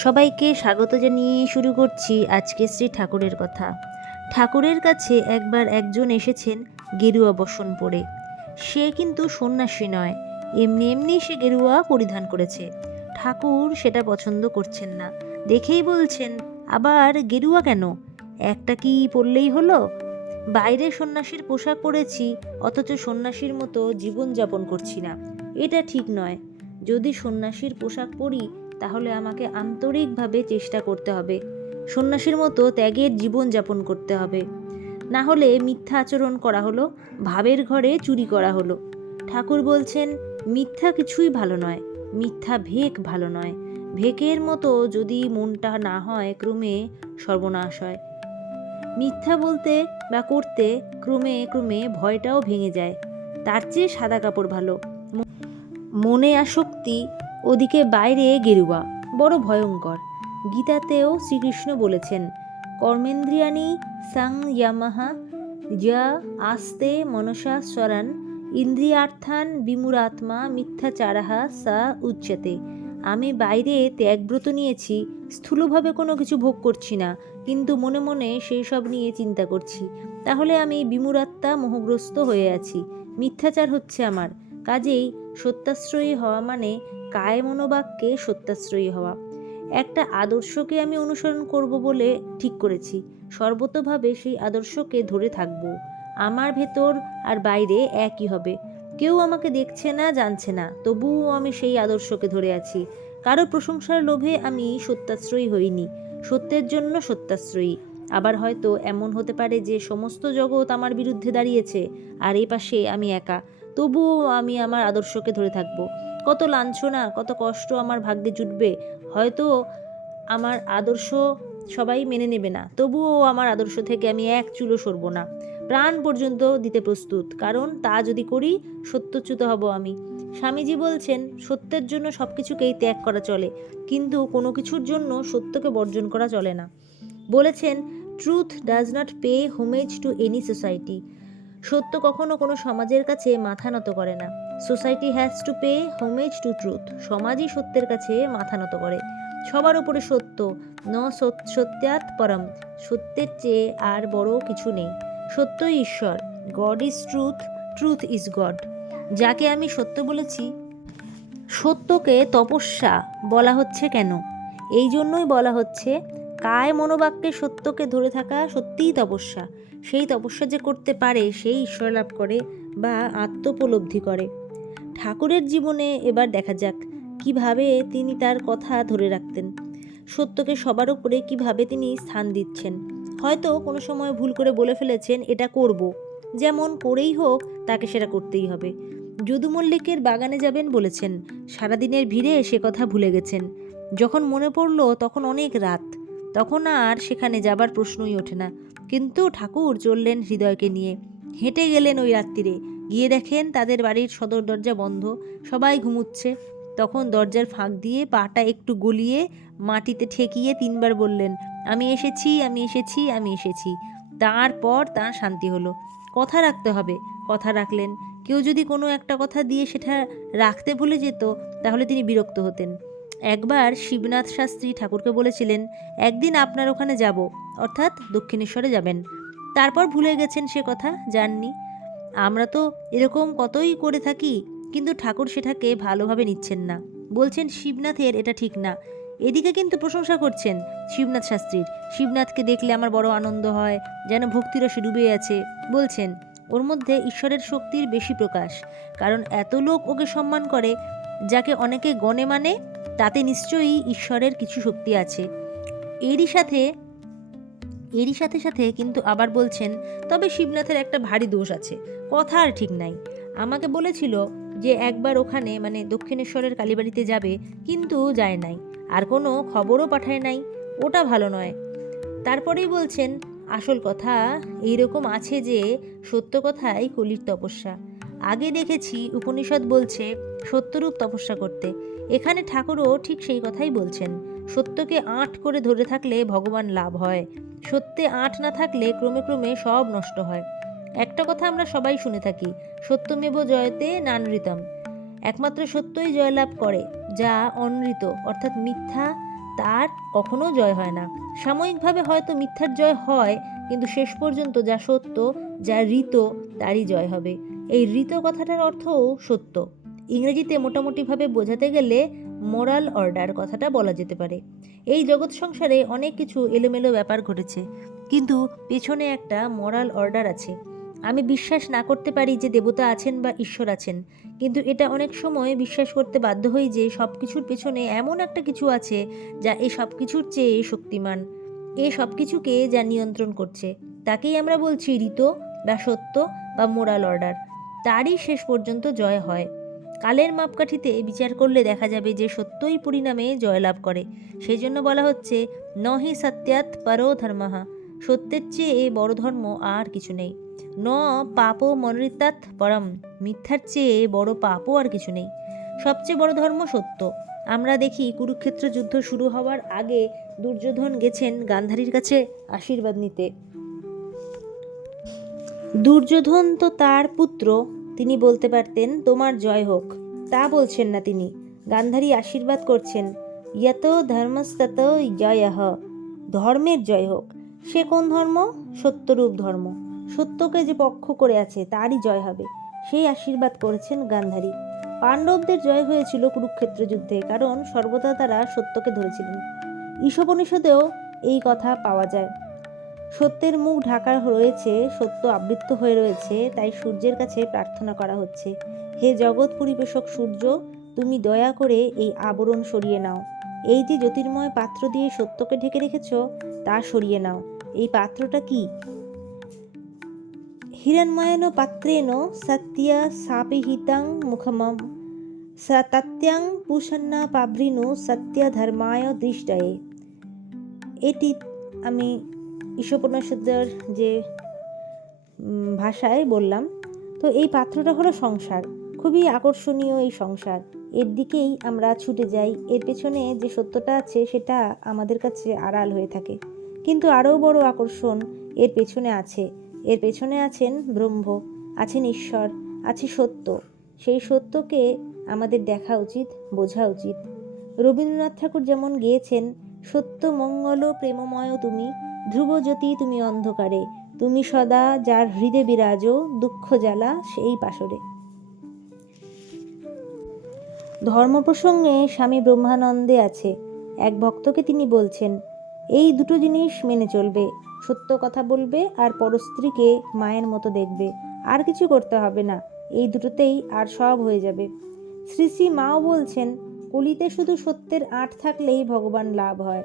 সবাইকে স্বাগত জানিয়ে শুরু করছি আজকে শ্রী ঠাকুরের কথা। ঠাকুরের কাছে একবার একজন এসেছেন গেরুয়া বসন পরে। সে কিন্তু সন্ন্যাসী নয়, এমনি এমনি সে গেরুয়া পরিধান করেছে। ঠাকুর সেটা পছন্দ করছেন না, দেখেই বলছেন, আবার গেরুয়া কেন? একটা কি পরলেই হলো? বাইরে সন্ন্যাসীর পোশাক পরেছি, অথচ সন্ন্যাসীর মতো জীবনযাপন করছি না। এটা ঠিক নয়। যদি সন্ন্যাসীর পোশাক পরি, তাহলে আমাকে আন্তরিকভাবে চেষ্টা করতে হবে, সন্ন্যাসীর মতো ত্যাগের জীবনযাপন করতে হবে। না হলে মিথ্যা আচরণ করা হলো, ভাবের ঘরে চুরি করা হলো। ঠাকুর বলছেন, মিথ্যা কিছুই ভালো নয়, মিথ্যা ভেক ভালো নয়। ভেকের মতো যদি মনটা না হয়, ক্রমে সর্বনাশ হয়। মিথ্যা বলতে বা করতে ক্রমে ক্রমে ভয়টাও ভেঙে যায়। তার চেয়ে সাদা কাপড় ভালো। মনে আসক্তি, ওদিকে বাইরে গেরুয়া, বড় ভয়ঙ্কর। গীতাতেও শ্রীকৃষ্ণ বলেছেন, কর্মেন্দ্রিয়াণি সংযমঃ যা আস্তে মনসা স্মরণ ইন্দ্রিয়ার্থান বিমূঢ়াত্মা মিথ্যাচারঃ সা উচ্যতে। আমি বাইরে ত্যাগব্রত নিয়েছি, স্থূলভাবে কোনো কিছু ভোগ করছি না, কিন্তু মনে মনে সেই সব নিয়ে চিন্তা করছি। তাহলে আমি বিমূঢ়াত্মা মোহগ্রস্ত হয়ে আছি, মিথ্যাচার হচ্ছে আমার। কাজেই সত্যাশ্রয়ী হওয়া মানে কায় মনোবাক্যে সত্যাশ্রয়ী হওয়া। একটা আদর্শকে আমি অনুসরণ করব বলে ঠিক করেছি, সর্বতোভাবে সেই আদর্শকে ধরে থাকব। আমার ভেতর আর বাইরে একই হবে। কেউ আমাকে দেখছে না, জানছে না, তবুও আমি সেই আদর্শকে ধরে আছি। কারো প্রশংসার লোভে আমি সত্যাশ্রয়ী হইনি, সত্যের জন্য সত্যাশ্রয়ী। আবার হয়তো এমন হতে পারে যে সমস্ত জগৎ আমার বিরুদ্ধে দাঁড়িয়েছে, আর এ পাশে আমি একা, তবুও আমি আমার আদর্শকে ধরে থাকব। কত লাঞ্ছনা, কত কষ্ট আমার ভাগ্যে জুটবে, হয়তো আমার আদর্শ সবাই মেনে নেবে না, তবুও আমার আদর্শ থেকে আমি এক চুলো সরব না। প্রাণ পর্যন্ত দিতে প্রস্তুত, কারণ তা যদি করি সত্যচ্যুত হব আমি। স্বামীজি বলছেন, সত্যের জন্য সব কিছুকেই ত্যাগ করা চলে, কিন্তু কোনো কিছুর জন্য সত্যকে বর্জন করা চলে না। বলেছেন, truth does not pay homage to any society. সত্য কখনো কোনো সমাজের কাছে মাথা নত করে না। Society has to pay homage to truth. সমাজই সত্যের কাছে মাথা নত করে। সবার উপরে সত্য, ন সত্যাৎ পরম। সত্যের চেয়ে আর বড় কিছু নেই। সত্যই ঈশ্বর। God is truth, truth is god. যাকে আমি সত্য বলেছি, সত্যকে তপস্যা বলা হচ্ছে কেন? এই জন্যই বলা হচ্ছে, কায় মনোবাক্যে সত্যকে ধরে থাকা সত্যিই তপস্যা। সেই তপস্যা যে করতে পারে, সেই ঈশ্বর লাভ করে বা আত্মোপলব্ধি করে। ঠাকুরের জীবনে এবার দেখা যাক কিভাবে তিনি তার কথা ধরে রাখতেন, সত্যকে সবার উপরে কিভাবে তিনি স্থান দিচ্ছেন। হয়তো কোনো সময় ভুল করে বলে ফেলেছেন, এটা করব, যেমন করেই হোক তাকে সেটা করতেই হবে। যদু মল্লিকের বাগানে যাবেন বলেছেন, সারাদিনের ভিড়ে সে কথা ভুলে গেছেন। যখন মনে পড়ল তখন অনেক রাত, তখন আর সেখানে যাবার প্রশ্নই ওঠে না। কিন্তু ঠাকুর চললেন হৃদয়কে নিয়ে। হেঁটে গেলেন ওই রাত্রিরে, গিয়ে দেখেন তাদের বাড়ির সদর দরজা বন্ধ, সবাই ঘুমুচ্ছে। তখন দরজার ফাঁক দিয়ে পাটা একটু গলিয়ে মাটিতে ঠেকিয়ে 3বার বললেন, আমি এসেছি, আমি এসেছি, আমি এসেছি। তারপর তার শান্তি হলো। কথা রাখতে হবে, কথা রাখলেন। কেউ যদি কোনো একটা কথা দিয়ে সেটা রাখতে ভুলে যেত, তাহলে তিনি বিরক্ত হতেন। একবার শিবনাথ শাস্ত্রী ঠাকুরকে বলেছিলেন, একদিন আপনার ওখানে যাব, অর্থাৎ দক্ষিণেশ্বরে যাবেন। তারপর ভুলে গেছেন সে কথা, যাননি। আমরা তো এরকম কতই করে থাকি, কিন্তু ঠাকুর সেটাকে ভালোভাবে নিচ্ছেন না। বলছেন, শিবনাথের এটা ঠিক না। এদিকে কিন্তু প্রশংসা করছেন শিবনাথ শাস্ত্রীর। শিবনাথকে দেখলে আমার বড় আনন্দ হয়, যেন ভক্তিরসে ডুবে আছে। বলছেন, ওর মধ্যে ঈশ্বরের শক্তির বেশি প্রকাশ, কারণ এত লোক ওকে সম্মান করে, যাকে অনেকে গণে মানে, তাতে নিশ্চয়ই ঈশ্বরের কিছু শক্তি আছে। এরই সাথে এরই সাথে সাথে কিন্তু আবার বলছেন, তবে শিবনাথের একটা ভারী দোষ আছে, কথা আর ঠিক নাই। আমাকে বলেছিল যে একবার ওখানে মানে দক্ষিণেশ্বরের কালীবাড়িতে যাবে, কিন্তু যায় নাই, আর কোনো খবরও পাঠায় নাই। ওটা ভালো নয়। তারপরেই বলছেন, আসল কথা এইরকম আছে যে সত্য কথাই কলির তপস্যা। আগে দেখেছি উপনিষদ বলছে সত্যরূপ তপস্যা করতে, এখানে ঠাকুরও ঠিক সেই কথাই বলছেন। সত্যকে আঁট করে ধরে থাকলে ভগবান লাভ হয়, সত্যে আঁট না থাকলে ক্রমে ক্রমে সব নষ্ট হয়। একটা কথা আমরা সবাই শুনে থাকি, সত্যমেব জয়তে নানৃতম। একমাত্র সত্যই জয়লাভ করে, যা অনৃত অর্থাৎ মিথ্যা তার কখনো জয় হয় না। সাময়িকভাবে হয়তো মিথ্যার জয় হয়, কিন্তু শেষ পর্যন্ত যা সত্য, যা ঋত, তারই জয় হবে। এই ঋত কথাটার অর্থও সত্য। ইংরেজিতে মোটামুটিভাবে বোঝাতে গেলে মোরাল অর্ডার কথাটা বলা যেতে পারে। এই জগৎ সংসারে অনেক কিছু এলোমেলো ব্যাপার ঘটেছে, কিন্তু পেছনে একটা মোরাল অর্ডার আছে। আমি বিশ্বাস না করতে পারি যে দেবতা আছেন বা ঈশ্বর আছেন, কিন্তু এটা অনেক সময় বিশ্বাস করতে বাধ্য হই যে সব কিছুর পেছনে এমন একটা কিছু আছে যা এই সব কিছুর চেয়ে শক্তিমান, এ সব কিছুকে যা নিয়ন্ত্রণ করছে। তাকেই আমরা বলছি ঋত বা সত্য বা মোরাল অর্ডার। তারই শেষ পর্যন্ত জয় হয়। কালের মাপকাঠিতে বিচার করলে দেখা যাবে যে সত্যই পরিণামে জয়লাভ করে। সেই জন্য বলা হচ্ছে নহি সত্যাৎ পরো ধর্মঃ, সত্যের চেয়ে বড় ধর্ম আর কিছু নেই। ন পাপো মনৃতাৎ পরম, মিথ্যার চেয়ে বড় পাপও আর কিছু নেই। সবচেয়ে বড় ধর্ম সত্য। আমরা দেখি কুরুক্ষেত্র যুদ্ধ শুরু হওয়ার আগে দুর্যোধন গেছেন গান্ধারীর কাছে আশীর্বাদ নিতে। দুর্যোধন তো তার পুত্র, তিনি বলতে পারতেন তোমার জয় হোক, তা বলছেন না তিনি। গান্ধারী আশীর্বাদ করছেন ইয়ত ধর্মস্তত জয়ঃ, ধর্মের জয় হোক। সে কোন ধর্ম? সত্যরূপ ধর্ম। সত্যকে যে পক্ষ করে আছে তারই জয় হবে, সেই আশীর্বাদ করেছেন গান্ধারী। পাণ্ডবদের জয় হয়েছিল কুরুক্ষেত্র যুদ্ধে, কারণ সর্বদা তারা সত্যকে ধরেছিলেন। ঈশোপনিষদেও এই কথা পাওয়া যায়। সত্যের মুখ ঢাকা রয়েছে, সত্য আবৃত হয়ে রয়েছে, তাই সূর্যের কাছে প্রার্থনা করা হচ্ছে, হে জগৎ পরিবেশক সূর্য, তুমি দয়া করে এই আবরণ সরিয়ে নাও। এই যে জ্যোতির্ময় পাত্র দিয়ে সত্যকে ঢেকে রেখেছ, তা সরিয়ে নাও। এই পাত্রটা কি? হিরণ্ময়েন পাত্রেণ সত্যা সাপিহিতাং মুখমম তাত্যাং পুষন্না পাবৃণু সত্য ধর্মায় দৃষ্টয়ে। এটি আমি ঈশোপনিষদের যে ভাষায় বললাম। তো এই পাত্রটা হলো সংসার। খুবই আকর্ষণীয় এই সংসার, এর দিকেই আমরা ছুটে যাই। এর পেছনে যে সত্যটা আছে সেটা আমাদের কাছে আড়াল হয়ে থাকে, কিন্তু আরও বড় আকর্ষণ এর পেছনে আছে। এর পেছনে আছেন ব্রহ্ম, আছেন ঈশ্বর, আছে সত্য। সেই সত্যকে আমাদের দেখা উচিত, বোঝা উচিত। রবীন্দ্রনাথ ঠাকুর যেমন গেয়েছেন, সত্য মঙ্গল প্রেমময় তুমি, ধ্রুবজ্যোতি তুমি অন্ধকারে, তুমি সদা যার হৃদে বিরাজ, দুঃখ জ্বালা সেই পাশরে। ধর্ম প্রসঙ্গে স্বামী ব্রহ্মানন্দে আছে, এক ভক্তকে তিনি বলছেন, এই দুটো জিনিস মেনে চলবে, সত্য কথা বলবে আর পরস্ত্রীকে মায়ের মতো দেখবে, আর কিছু করতে হবে না, এই দুটোতেই আর সব হয়ে যাবে। শ্রী শ্রী মাও বলছেন, কলিতে শুধু সত্যের আঁট থাকলেই ভগবান লাভ হয়।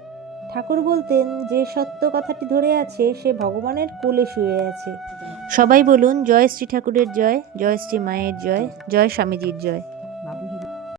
ঠাকুর বলতেন, যে সত্য কথাটি ধরে আছে সে ভগবানের কোলে শুয়ে আছে। সবাই বলুন জয় শ্রী ঠাকুরের জয়, জয় শ্রী মায়ের জয়, জয় স্বামীজির জয়।